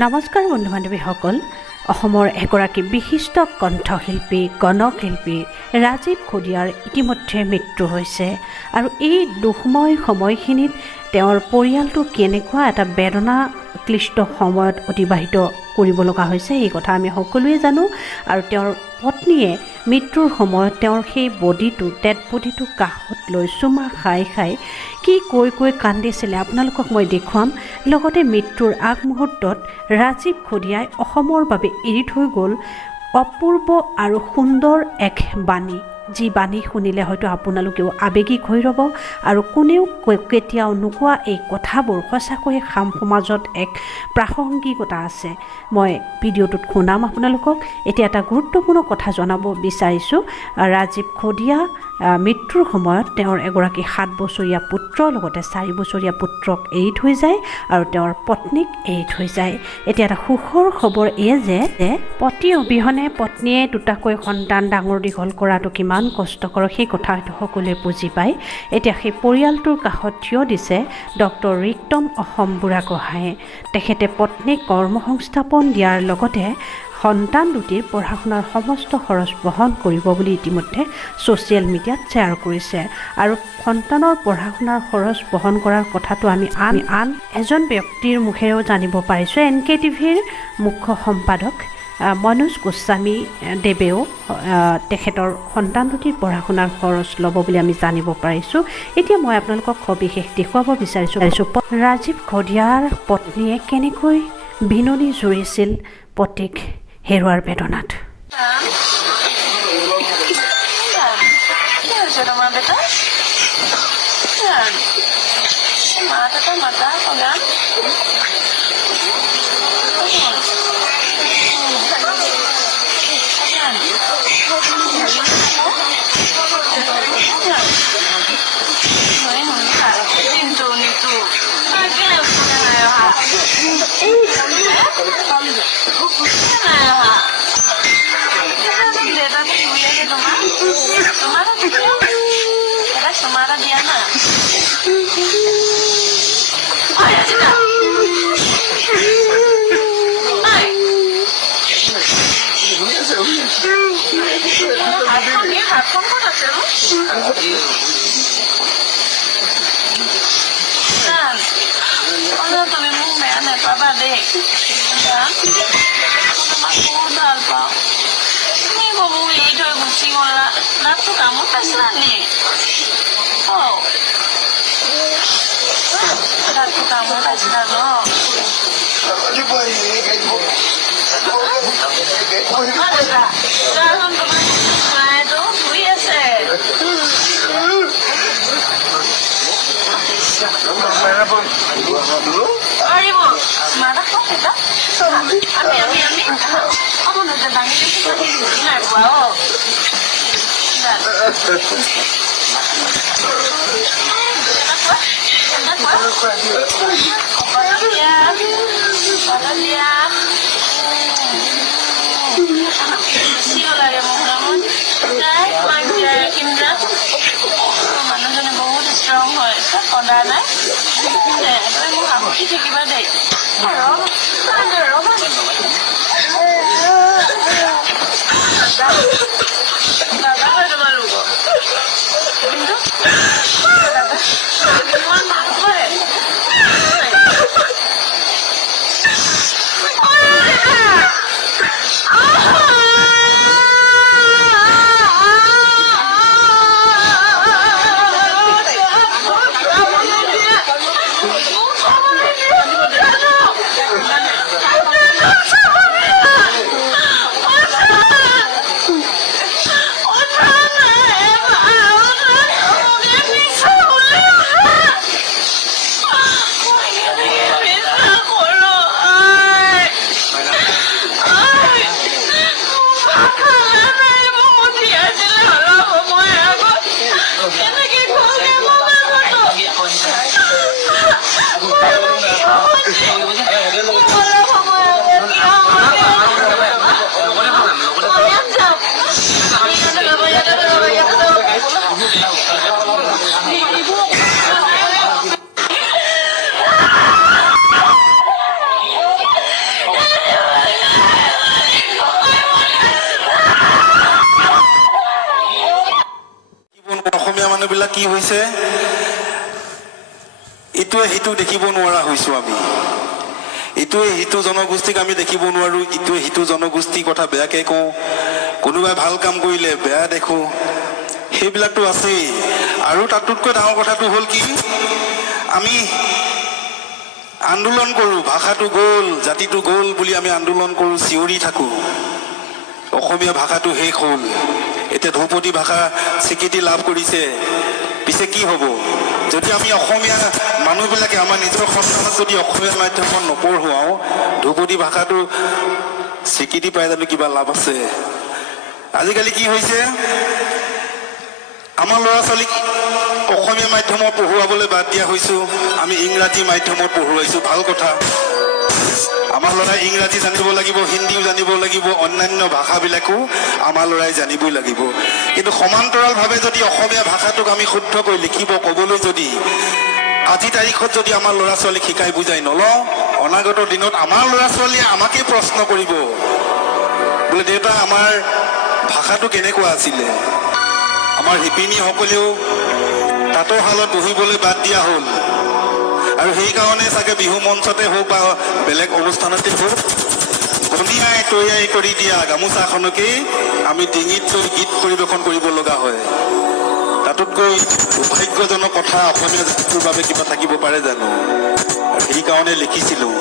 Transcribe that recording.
নমস্কাৰ বন্ধু বান্ধৱীসকল, অসমৰ এগৰাকী বিশিষ্ট কণ্ঠশিল্পী গণশিল্পী ৰাজীৱ খদিয়াৰ ইতিমধ্যে মৃত্যু হৈছে আৰু এই দুখময় সময়খিনিত তেওঁৰ পৰিয়ালটো কেনেকুৱা এটা বেদনা ক্লিষ্ট সময়ত অতিবাহিত কৰিব লগা হৈছে এই কথা আমি সকলোৱে জানো। আৰু তেওঁৰ পত্নীয়ে মৃত্যুৰ সময়ত তেওঁৰ সেই ডেড বডিটো কাষত লৈ চুমা খাই কি কৈ কান্দিছিলে আপোনালোকক মই দেখুৱাম। লগতে মৃত্যুৰ আগমুহূৰ্তত ৰাজীৱ খদিয়াই অসমৰ বাবে এৰি থৈ গ'ল অপূৰ্ব আৰু সুন্দৰ এক বাণী, যি বাণী শুনিলে হয়তো আপোনালোকেও আৱেগিক হৈ ৰ'ব আৰু কোনেও কেতিয়াও নোকোৱা এই কথাবোৰ সঁচাকৈয়ে সমাজত এক প্ৰাসংগিকতা আছে। মই ভিডিঅ'টোত শুনাম আপোনালোকক। এতিয়া এটা গুৰুত্বপূৰ্ণ কথা জনাব বিচাৰিছোঁ। ৰাজীৱ খদিয়া মৃত্যুৰ সময়ত তেওঁৰ এগৰাকী 7 বছৰীয়া পুত্ৰ লগতে 4 বছৰীয়া পুত্ৰক এৰি থৈ যায় আৰু তেওঁৰ পত্নীক এৰি থৈ যায়। এতিয়া এটা সুখৰ খবৰ এই যে পতি অবিহনে পত্নীয়ে দুটাকৈ সন্তান ডাঙৰ দীঘল কৰাটো কিমান কষ্টকৰ সেই কথা হয়তো সকলোৱে বুজি পায়। এতিয়া সেই পৰিয়ালটোৰ কাষত থিয় দিছে ডক্টৰ ৰিক্তম অসম বুঢ়াগোহাঁয়ে। তেখেতে পত্নীক কৰ্মসংস্থাপন দিয়াৰ লগতে সন্তান দুটিৰ পঢ়া শুনাৰ সমস্ত খৰচ বহন কৰিব বুলি ইতিমধ্যে ছ'চিয়েল মিডিয়াত শ্বেয়াৰ কৰিছে। আৰু সন্তানৰ পঢ়া শুনাৰ খৰচ বহন কৰাৰ কথাটো আমি আন এজন ব্যক্তিৰ মুখেৰেও জানিব পাৰিছোঁ। NKTVৰ মুখ্য সম্পাদক মনোজ গোস্বামী দেৱেও তেখেতৰ সন্তান দুটিৰ পঢ়া শুনাৰ খৰচ ল'ব বুলি আমি জানিব পাৰিছোঁ। এতিয়া মই আপোনালোকক সবিশেষ দেখুৱাব বিচাৰিছোঁ ৰাজীৱ খদিয়াৰ পত্নীয়ে কেনেকৈ বিননি জুৰিছিল পতিক হেৰুৱাৰ বেদনাত। মানুহজনে বহুত ষ্ট্ৰং হয়, সদা নাই মোৰ সাহসী থাকিবা দেই। দাদা হয় তোমালোক কিন্তু ইমান ভাল কৰে। মানুহবিলাক কি হৈছে, ইটোৱে সিটোক দেখিব নোৱাৰা হৈছোঁ আমি। ইটোৱে সিটো জনগোষ্ঠীক আমি দেখিব নোৱাৰোঁ, ইটোৱে সিটো জনগোষ্ঠীৰ কথা বেয়াকৈ কওঁ, কোনোবাই ভাল কাম কৰিলে বেয়া দেখোঁ, সেইবিলাকতো আছেই। আৰু তাতোতকৈ ডাঙৰ কথাটো হ'ল কি, আমি আন্দোলন কৰোঁ, ভাষাটো গ'ল, জাতিটো গ'ল বুলি আমি আন্দোলন কৰোঁ, চিঞৰি থাকোঁ, অসমীয়া ভাষাটো শেষ হ'ল, এতিয়া ধ্ৰুপদী ভাষা স্বীকৃতি লাভ কৰিছে। পিছে কি হ'ব যদি আমি অসমীয়া মানুহবিলাকে আমাৰ নিজৰ সন্তানক যদি অসমীয়া মাধ্যমত নপঢ়ুৱাওঁ, ধ্ৰুপদী ভাষাটো স্বীকৃতি পাই জানো কিবা লাভ আছে? আজিকালি কি হৈছে, আমাৰ ল'ৰা ছোৱালীক অসমীয়া মাধ্যমত পঢ়ুৱাবলৈ বাদ দিয়া হৈছোঁ, আমি ইংৰাজী মাধ্যমত পঢ়ুৱাইছোঁ। ভাল কথা, আমাৰ ল'ৰাই ইংৰাজী জানিব লাগিব, হিন্দীও জানিব লাগিব, অন্যান্য ভাষাবিলাকো আমাৰ ল'ৰাই জানিবই লাগিব। কিন্তু সমান্তৰালভাৱে যদি অসমীয়া ভাষাটোক আমি শুদ্ধকৈ লিখিব ক'বলৈ যদি আজি তাৰিখত যদি আমাৰ ল'ৰা ছোৱালীক শিকাই বুজাই নলওঁ, অনাগত দিনত আমাৰ ল'ৰা ছোৱালীয়ে আমাকেই প্ৰশ্ন কৰিব, বোলে দেউতা আমাৰ ভাষাটো কেনেকুৱা আছিলে। আমাৰ শিপিনীসকলেও তাঁতৰ শালত বহিবলৈ বাদ দিয়া হ'ল, আৰু সেইকাৰণে চাগে বিহু মঞ্চতে হওক বা বেলেগ অনুষ্ঠানতে হওক, ধুনীয়াই তৈয়াৰী কৰি দিয়া গামোচাখনকেই আমি ডিঙিত লৈ গীত পৰিৱেশন কৰিব লগা হয়। তাতোতকৈ দুৰ্ভাগ্যজনক কথা অসমীয়া জাতিটোৰ বাবে কিবা থাকিব পাৰে জানো? আৰু সেইকাৰণে লিখিছিলোঁ,